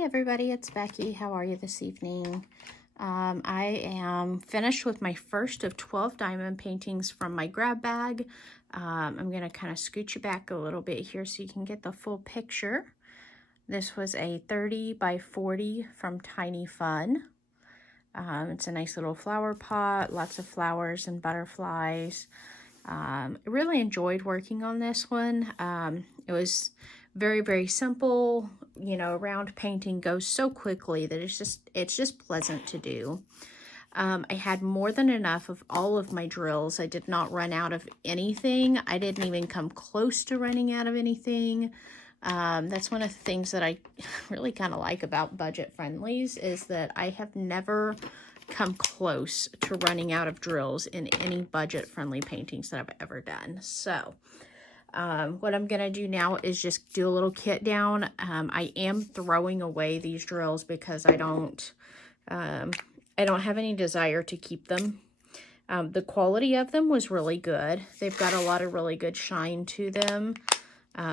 Hey everybody, it's Becky. How are you this evening? I am finished with my first of 12 diamond paintings from my grab bag. I'm going to kind of scooch you back a little bit here so you can get the full picture. This was a 30 by 40 from Tiny Fun. It's a nice little flower pot, lots of flowers and butterflies. I really enjoyed working on this one. It was very, very simple. You know, round painting goes so quickly that it's just pleasant to do. I had more than enough of all of my drills. I did not run out of anything. I didn't even come close to running out of anything. That's one of the things that I really kind of like about budget friendlies is that I have never come close to running out of drills in any budget friendly paintings that I've ever done. So what I'm gonna do now is just do a little kit down. I am throwing away these drills because I don't have any desire to keep them. The quality of them was really good. They've got a lot of really good shine to them.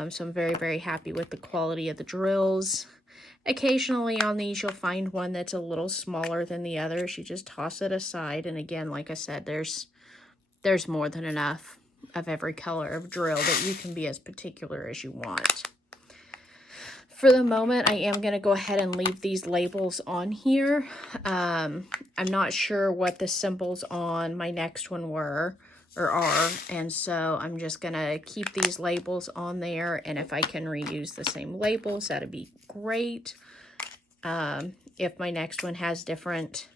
So I'm very, very happy with the quality of the drills. Occasionally on these, you'll find one that's a little smaller than the others. You just toss it aside. And again, like I said, there's more than enough of every color of drill that you can be as particular as you want. For the moment, I am going to go ahead and leave these labels on here. I'm not sure what the symbols on my next one were or are, and so I'm just going to keep these labels on there, and if I can reuse the same labels, that'd be great. If my next one has different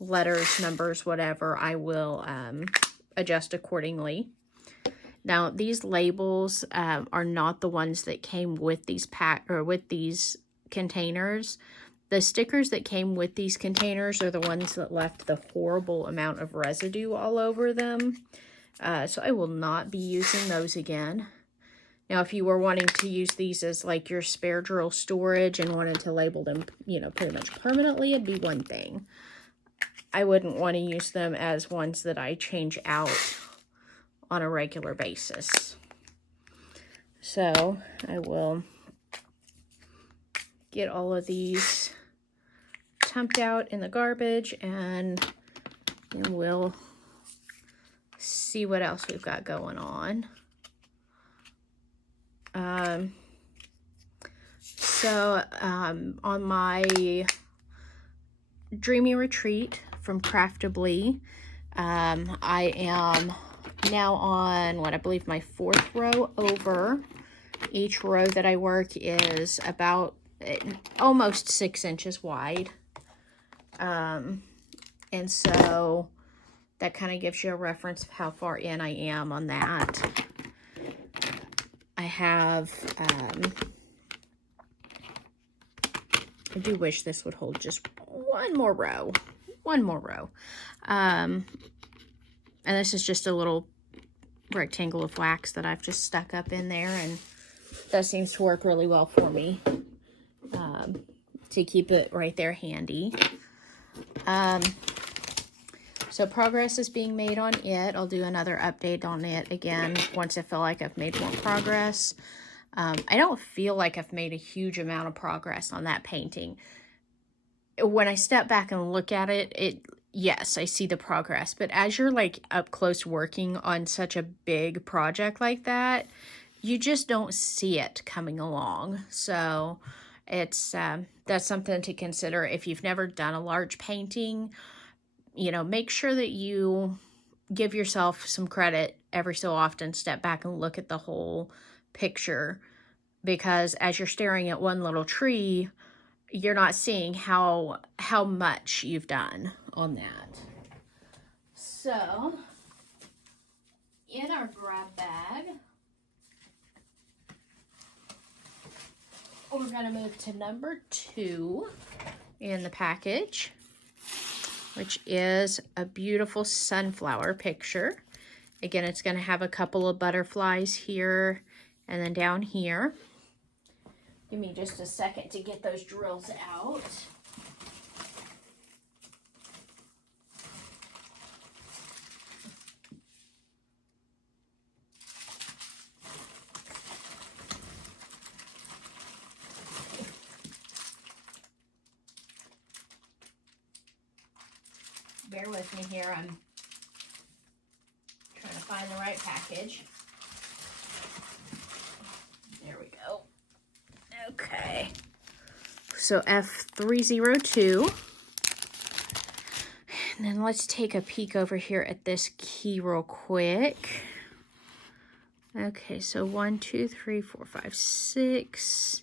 letters, numbers, whatever, I will adjust accordingly. Now, these labels are not the ones that came with these these containers. The stickers that came with these containers are the ones that left the horrible amount of residue all over them. So I will not be using those again. Now, if you were wanting to use these as like your spare drill storage and wanted to label them, you know, pretty much permanently, it'd be one thing. I wouldn't want to use them as ones that I change out on a regular basis. So I will get all of these dumped out in the garbage, and we'll see what else we've got going on. On my Dreamy Retreat from Craftably, I am now on what I believe my 4th row over. Each row that I work is about almost 6 inches wide. And so that kind of gives you a reference of how far in I am on that. I have, I do wish this would hold just one more row. And this is just a little rectangle of wax that I've just stuck up in there, and that seems to work really well for me to keep it right there handy. So progress is being made on it. I'll do another update on it again once I feel like I've made more progress. I don't feel like I've made a huge amount of progress on that painting. When I step back and look at it, yes, I see the progress. But as you're like up close working on such a big project like that, you just don't see it coming along. So it's that's something to consider if you've never done a large painting. You know, make sure that you give yourself some credit every so often. Step back and look at the whole picture, because as you're staring at one little tree, you're not seeing how much you've done on that. So, in our grab bag, we're going to move to number 2 in the package, which is a beautiful sunflower picture. Again, it's going to have a couple of butterflies here and then down here. Give me just a second to get those drills out. Bear with me here. I'm trying to find the right package. There we go. Okay. So F302. And then let's take a peek over here at this key real quick. Okay, so 1, 2, 3, 4, 5, 6,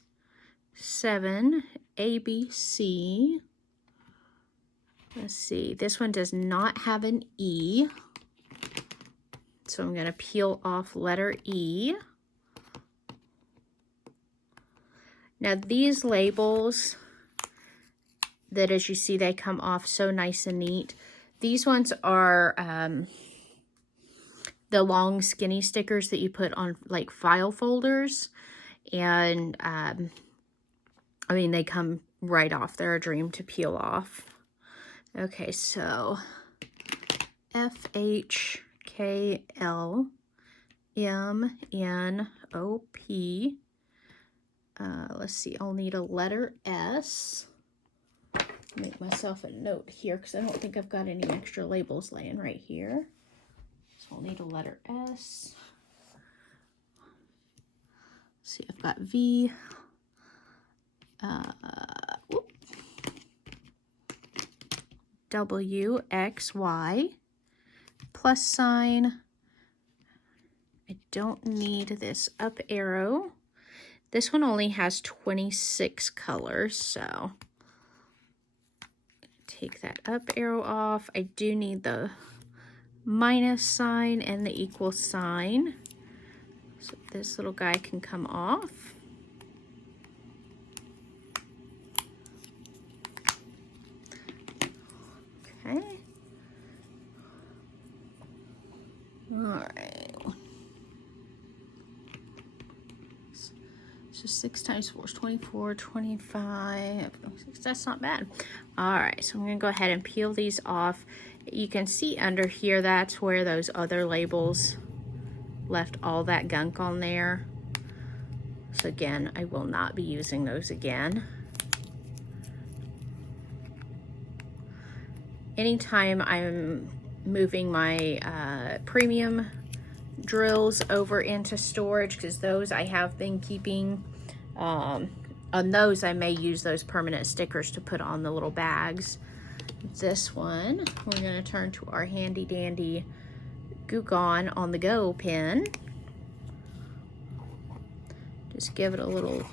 7, A, B, C. Let's see, this one does not have an E. So I'm going to peel off letter E. Now these labels, that as you see, they come off so nice and neat. These ones are the long skinny stickers that you put on like file folders. And I mean, they come right off. They're a dream to peel off. Okay, so FHKLMNOP. Let's see, I'll need a letter S. Make myself a note here because I don't think I've got any extra labels laying right here. So I'll need a letter S. Let's see, I've got V. W, X, Y, plus sign. I don't need this up arrow. This one only has 26 colors, so take that up arrow off. I do need the minus sign and the equal sign. So this little guy can come off. Okay. All right. So 6 times 4 is 24, 25. That's not bad. All right, so I'm going to go ahead and peel these off. You can see under here, that's where those other labels left all that gunk on there. So again, I will not be using those again. Anytime I'm moving my premium drills over into storage, because those I have been keeping, on those I may use those permanent stickers to put on the little bags. This one, we're going to turn to our handy dandy Goo Gone on the Go pen. Just give it a little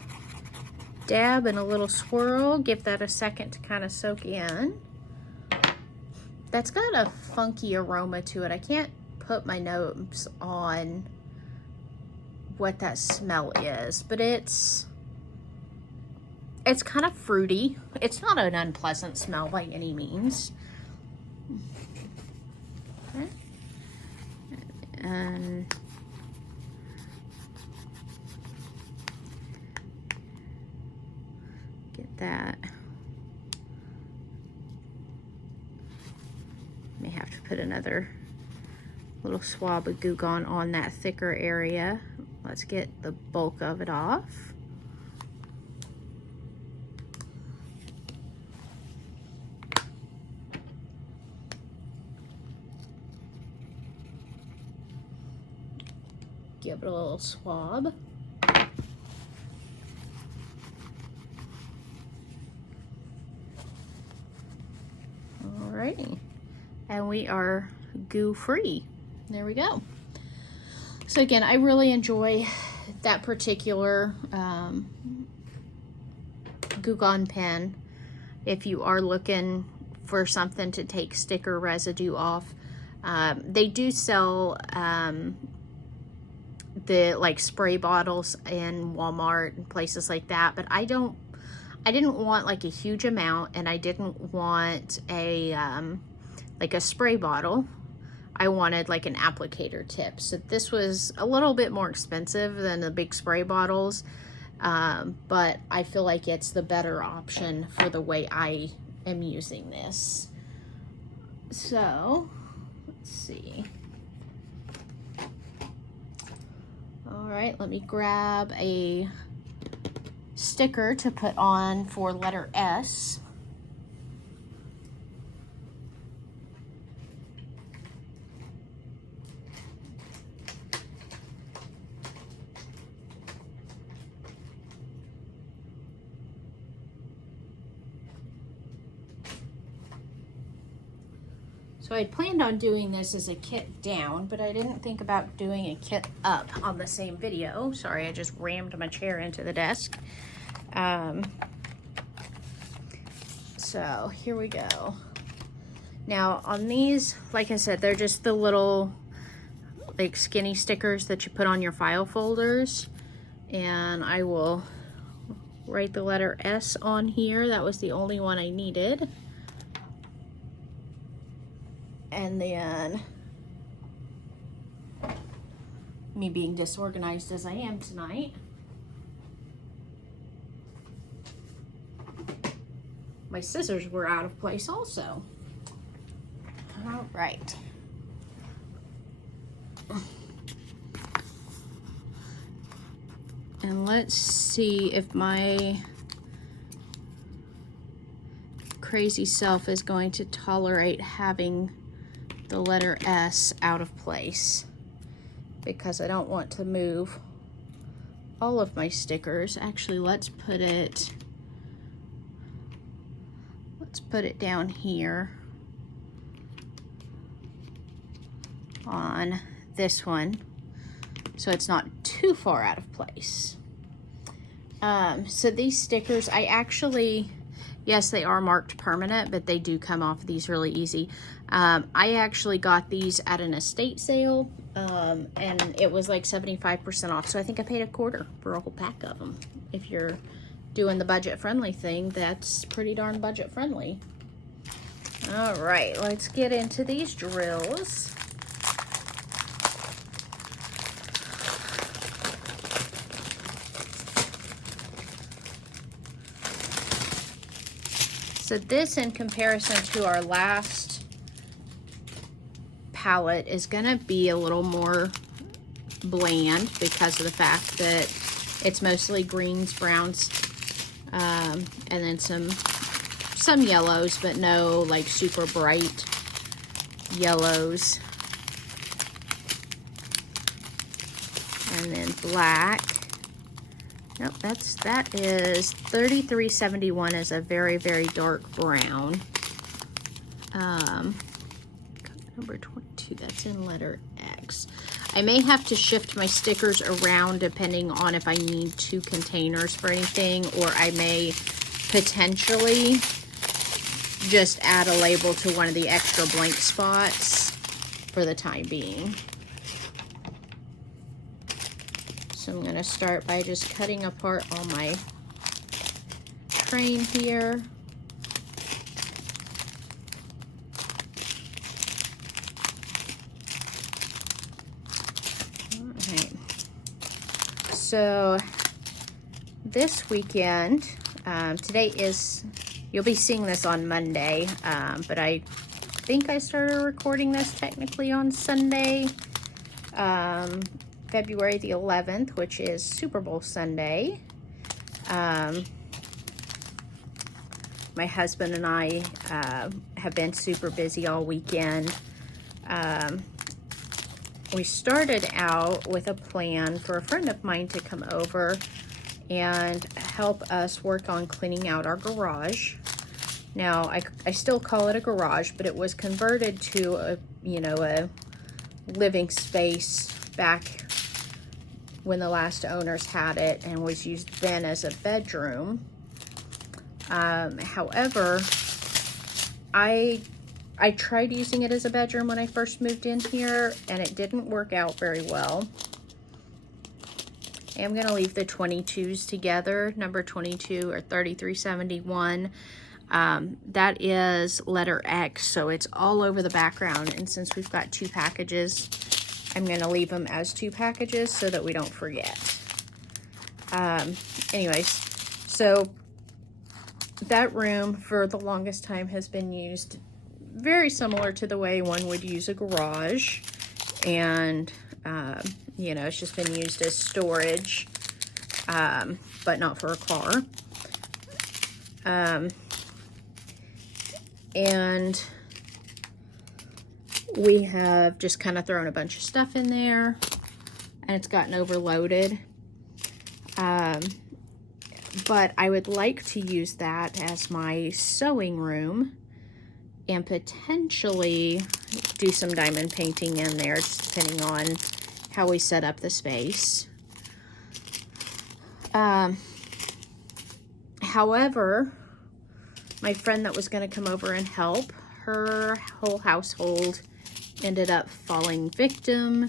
dab and a little swirl. Give that a second to kind of soak in. That's got a funky aroma to it. I can't put my nose on what that smell is, but it's kind of fruity. It's not an unpleasant smell by any means. Okay. And get that. May have to put another little swab of Goo Gone on that thicker area. Let's get the bulk of it off. Give it a little swab. Alrighty. And we are goo free. There we go. So again, I really enjoy that particular Goo Gone pen. If you are looking for something to take sticker residue off, they do sell the like spray bottles in Walmart and places like that, but I didn't want like a huge amount, and I didn't want a like a spray bottle. I wanted like an applicator tip. So this was a little bit more expensive than the big spray bottles, but I feel like it's the better option for the way I am using this. So let's see. All right, let me grab a sticker to put on for letter S. So I planned on doing this as a kit down, but I didn't think about doing a kit up on the same video. Sorry, I just rammed my chair into the desk. So here we go. Now on these, like I said, they're just the little like skinny stickers that you put on your file folders. And I will write the letter S on here. That was the only one I needed. And then, me being disorganized as I am tonight, my scissors were out of place also. All right. And let's see if my crazy self is going to tolerate having the letter S out of place, because I don't want to move all of my stickers. Actually, let's put it down here on this one, so it's not too far out of place. So these stickers, I actually, yes, they are marked permanent, but they do come off these really easy. I actually got these at an estate sale, and it was like 75% off. So I think I paid $1/4 for a whole pack of them. If you're doing the budget-friendly thing, that's pretty darn budget-friendly. All right, let's get into these drills. So this, in comparison to our last palette, is gonna be a little more bland because of the fact that it's mostly greens, browns, and then some yellows, but no like super bright yellows. And then black. Nope, that is 3371 is a very, very dark brown. Number 22, that's in letter X. I may have to shift my stickers around depending on if I need 2 containers for anything, or I may potentially just add a label to one of the extra blank spots for the time being. So I'm going to start by just cutting apart all my train here. All right. So this weekend, today is, you'll be seeing this on Monday, but I think I started recording this technically on Sunday. February the 11th, which is Super Bowl Sunday. My husband and I have been super busy all weekend. We started out with a plan for a friend of mine to come over and help us work on cleaning out our garage. Now, I still call it a garage, but it was converted to a living space back when the last owners had it, and was used then as a bedroom. However, I tried using it as a bedroom when I first moved in here, and it didn't work out very well. I'm going to leave the 22s together. Number 22 or 3371. That is letter X, so it's all over the background. And since we've got 2 packages, I'm going to leave them as 2 packages so that we don't forget. Anyways, so that room for the longest time has been used very similar to the way one would use a garage. And, it's just been used as storage, but not for a car. And we have just kind of thrown a bunch of stuff in there, and it's gotten overloaded. But I would like to use that as my sewing room. and potentially do some diamond painting in there, just depending on how we set up the space. However, my friend that was going to come over and help, her whole household ended up falling victim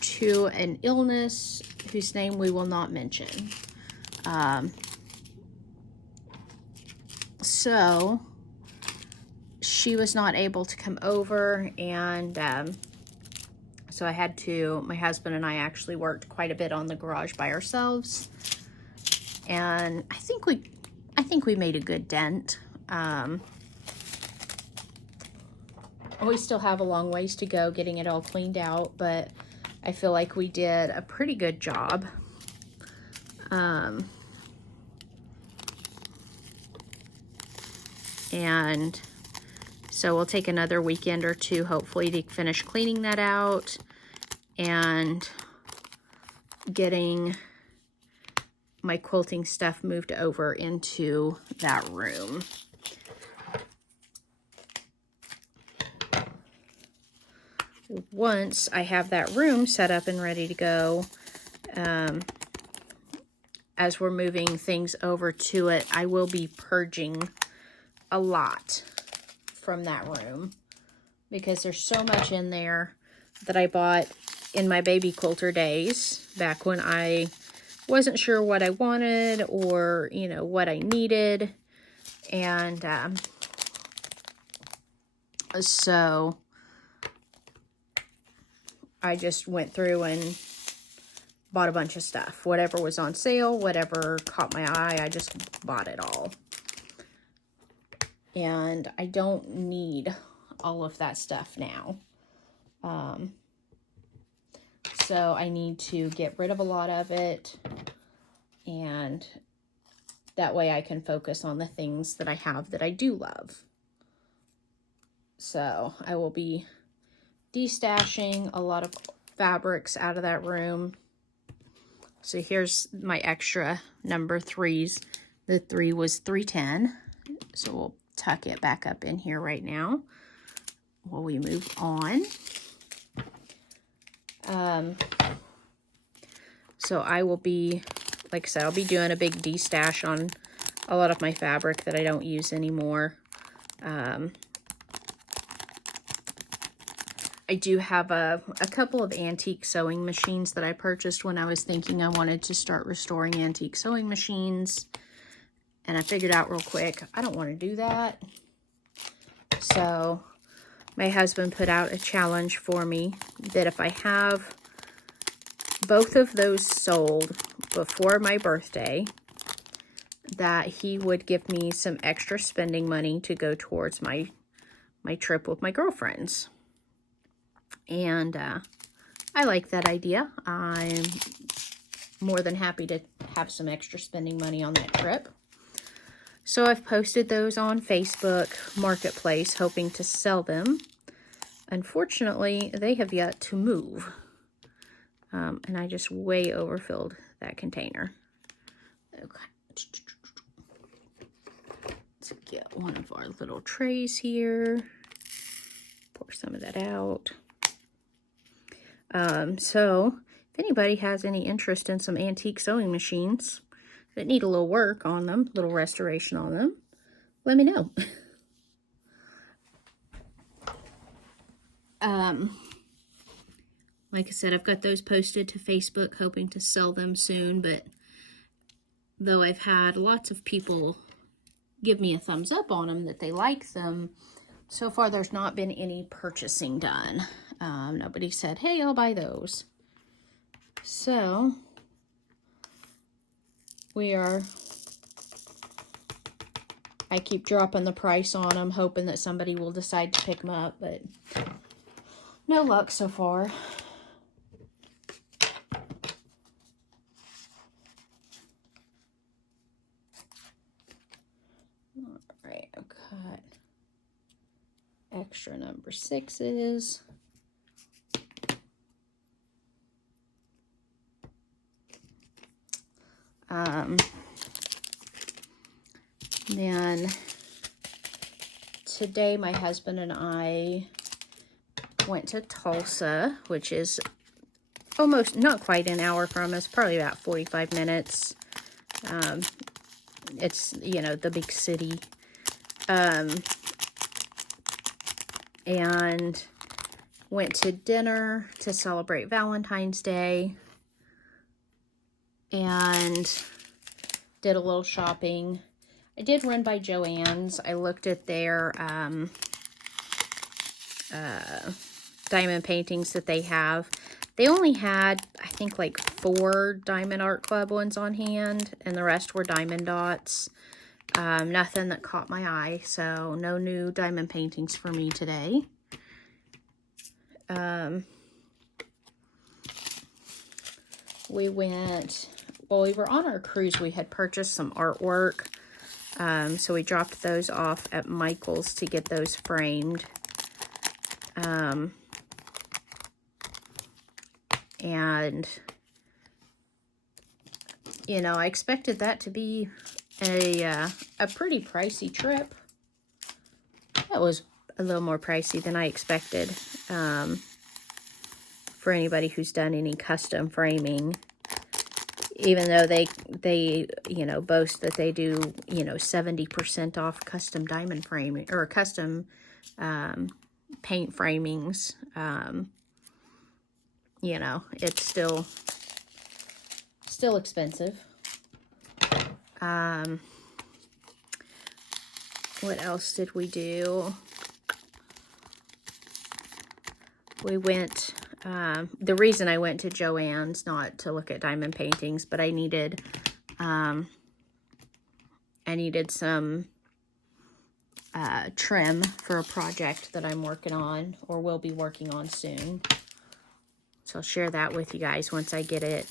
to an illness whose name we will not mention. So she was not able to come over, and so I had to, my husband and I actually worked quite a bit on the garage by ourselves, and I think we made a good dent. We still have a long ways to go getting it all cleaned out, but I feel like we did a pretty good job. And so we'll take another weekend or two, hopefully, to finish cleaning that out and getting my quilting stuff moved over into that room. Once I have that room set up and ready to go, as we're moving things over to it, I will be purging a lot from that room because there's so much in there that I bought in my baby quilter days, back when I wasn't sure what I wanted or, you know, what I needed. And so I just went through and bought a bunch of stuff. Whatever was on sale, whatever caught my eye, I just bought it all. And I don't need all of that stuff now. So I need to get rid of a lot of it, and that way I can focus on the things that I have that I do love. So I will be destashing a lot of fabrics out of that room. So here's my extra number 3s. The 3 was 310. So we'll tuck it back up in here right now while we move on. So I will be, like I said, I'll be doing a big destash on a lot of my fabric that I don't use anymore. I do have a couple of antique sewing machines that I purchased when I was thinking I wanted to start restoring antique sewing machines. And I figured out real quick, I don't want to do that. So my husband put out a challenge for me that if I have both of those sold before my birthday, that he would give me some extra spending money to go towards my trip with my girlfriends. And I like that idea. I'm more than happy to have some extra spending money on that trip. So I've posted those on Facebook Marketplace, hoping to sell them. Unfortunately, they have yet to move. And I just way overfilled that container. Okay. Let's get one of our little trays here. Pour some of that out. So if anybody has any interest in some antique sewing machines that need a little work on them, little restoration on them, let me know. Like I said, I've got those posted to Facebook, hoping to sell them soon, but though I've had lots of people give me a thumbs up on them, that they like them, so far there's not been any purchasing done. Nobody said, hey, I'll buy those. So I keep dropping the price on them, hoping that somebody will decide to pick them up, but no luck so far. All right, I've got extra number 6s. Then today my husband and I went to Tulsa, which is almost, not quite an hour from us, probably about 45 minutes. It's, you know, the big city. And went to dinner to celebrate Valentine's Day. And did a little shopping. I did run by Joann's. I looked at their diamond paintings that they have. They only had, I think, like 4 Diamond Art Club ones on hand, and the rest were diamond dots. Nothing that caught my eye, so no new diamond paintings for me today. We went, well, we were on our cruise. We had purchased some artwork, so we dropped those off at Michael's to get those framed. And, you know, I expected that to be a pretty pricey trip. That was a little more pricey than I expected, for anybody who's done any custom framing. Even though they you know, boast that they do, you know, 70% off custom diamond framing, or custom paint framings. You know, it's still expensive. What else did we do? We went, the reason I went to Joann's, not to look at diamond paintings, but I needed some trim for a project that I'm working on, or will be working on soon. So I'll share that with you guys once I get it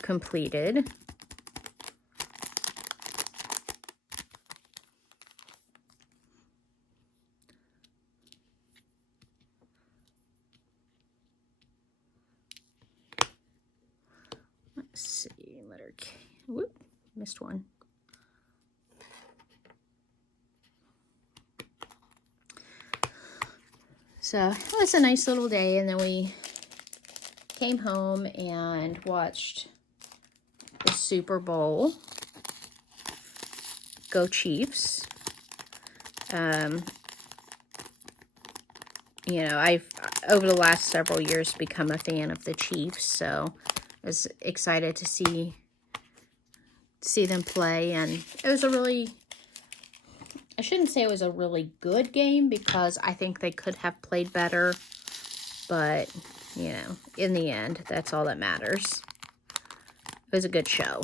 completed. Let's see, letter K. Whoop, missed one. So it was a nice little day, and then we came home and watched the Super Bowl. Go Chiefs. You know, I've, over the last several years, become a fan of the Chiefs, so I was excited to see them play, and it was a really, I shouldn't say it was a really good game, because I think they could have played better, but, you know, in the end, that's all that matters. It was a good show.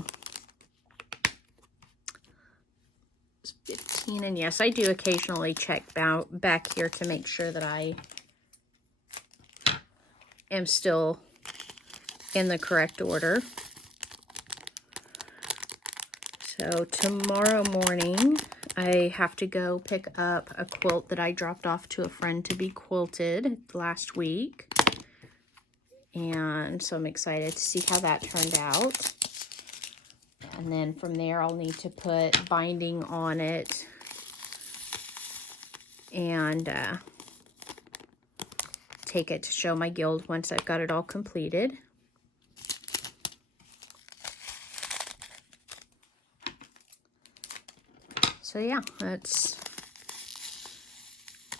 15, and yes, I do occasionally check back here to make sure that I am still in the correct order. So tomorrow morning, I have to go pick up a quilt that I dropped off to a friend to be quilted last week. And so I'm excited to see how that turned out. And then from there, I'll need to put binding on it and take it to show my guild once I've got it all completed. So yeah,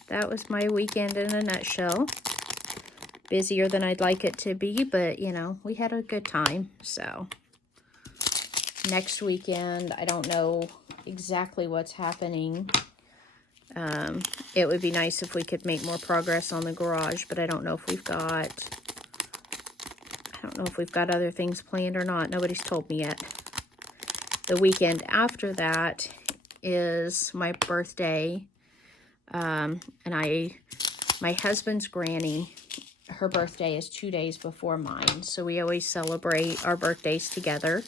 that was my weekend in a nutshell. Busier than I'd like it to be, but you know, we had a good time. So next weekend, I don't know exactly what's happening. It would be nice if we could make more progress on the garage, but I don't know if we've got other things planned or not. Nobody's told me yet. The weekend after that is my birthday, and my husband's granny, her birthday is 2 days before mine, so we always celebrate our birthdays together.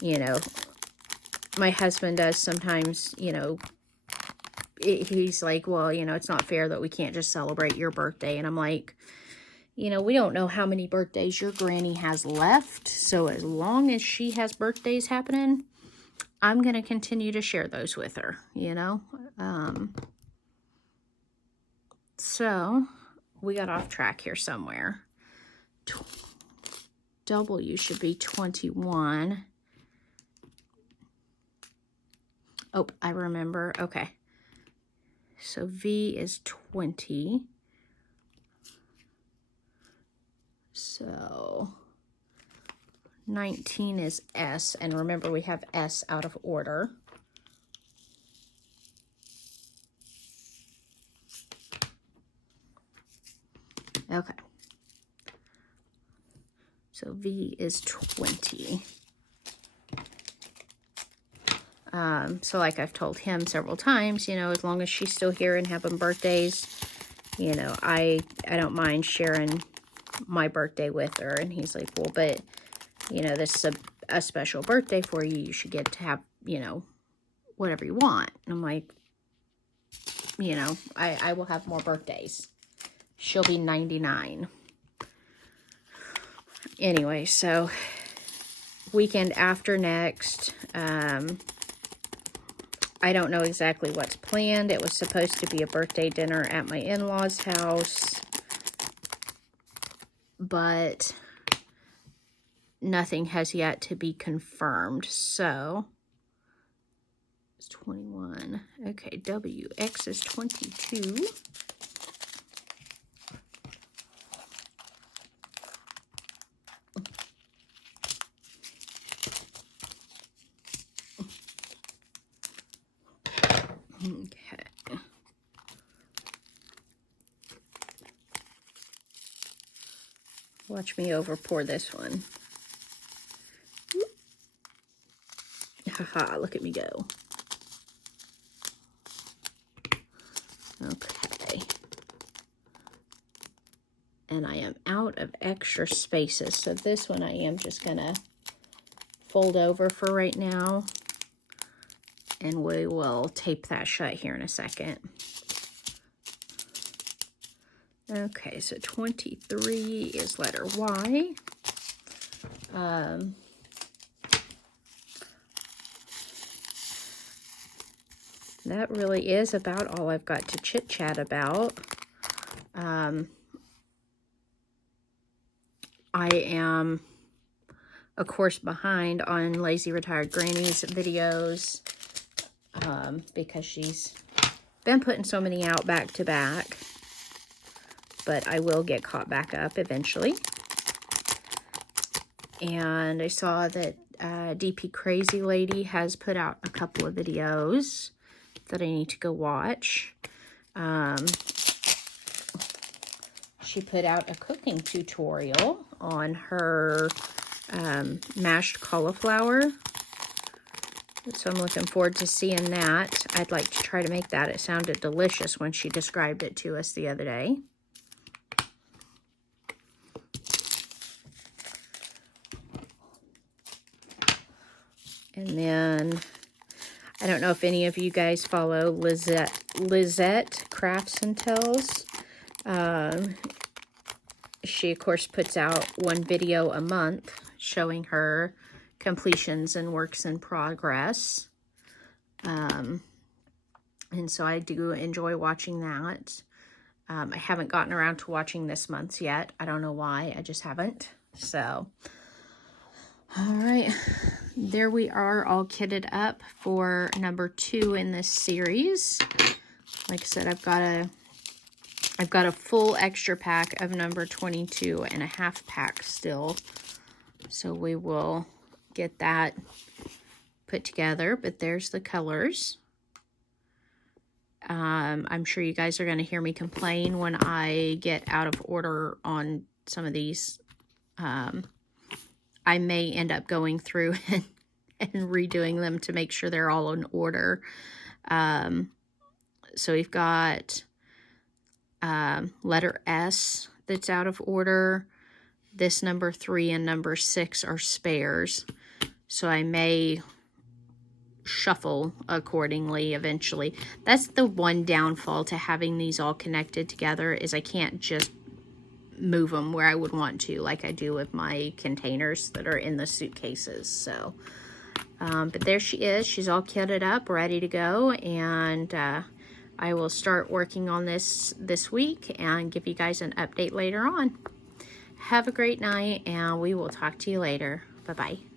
You know, my husband does sometimes, you know, he's like, well, you know, it's not fair that we can't just celebrate your birthday. And I'm like, you know, we don't know how many birthdays your granny has left. So as long as she has birthdays happening, I'm going to continue to share those with her, you know. So we got off track here somewhere. W should be 21. Oh, I remember. Okay. So V is 20. So 19 is S. And remember, we have S out of order. Okay. So V is 20. So like I've told him several times, you know, as long as she's still here and having birthdays, you know, I don't mind sharing my birthday with her. And he's like, well, but, you know, this is a special birthday for you. You should get to have, you know, whatever you want. And I'm like, you know, I will have more birthdays. She'll be 99. Anyway, so weekend after next, I don't know exactly what's planned. It was supposed to be a birthday dinner at my in-laws' house, but nothing has yet to be confirmed. So it's 21. Okay, WX is 22. Okay. Watch me over pour this one. Haha, look at me go. Okay. And I am out of extra spaces. So this one I am just going to fold over for right now. And we will tape that shut here in a second. Okay, so 23 is letter Y. That really is about all I've got to chit-chat about. I am, of course, behind on Lazy Retired Granny's videos because she's been putting so many out back to back. But I will get caught back up eventually. And I saw that DP Crazy Lady has put out a couple of videos that I need to go watch. She put out a cooking tutorial on her mashed cauliflower. So I'm looking forward to seeing that. I'd like to try to make that. It sounded delicious when she described it to us the other day. And then, I don't know if any of you guys follow Lizette Crafts and Tells. She, of course, puts out one video a month showing her completions and works in progress. And so I do enjoy watching that. I haven't gotten around to watching this month's yet. I don't know why. I just haven't. So, all right. There we are, all kitted up for number 2 in this series. Like I said, I've got a full extra pack of number 22 and a half pack still. So we will get that put together, but there's the colors. I'm sure you guys are going to hear me complain when I get out of order on some of these. I may end up going through and redoing them to make sure they're all in order. So we've got letter S that's out of order. This number 3 and number 6 are spares. So I may shuffle accordingly eventually. That's the one downfall to having these all connected together, is I can't just move them where I would want to, like I do with my containers that are in the suitcases. So But there she is. She's all kitted up, ready to go, and I will start working on this week and give you guys an update later on. Have a great night, and we will talk to you later. Bye-bye.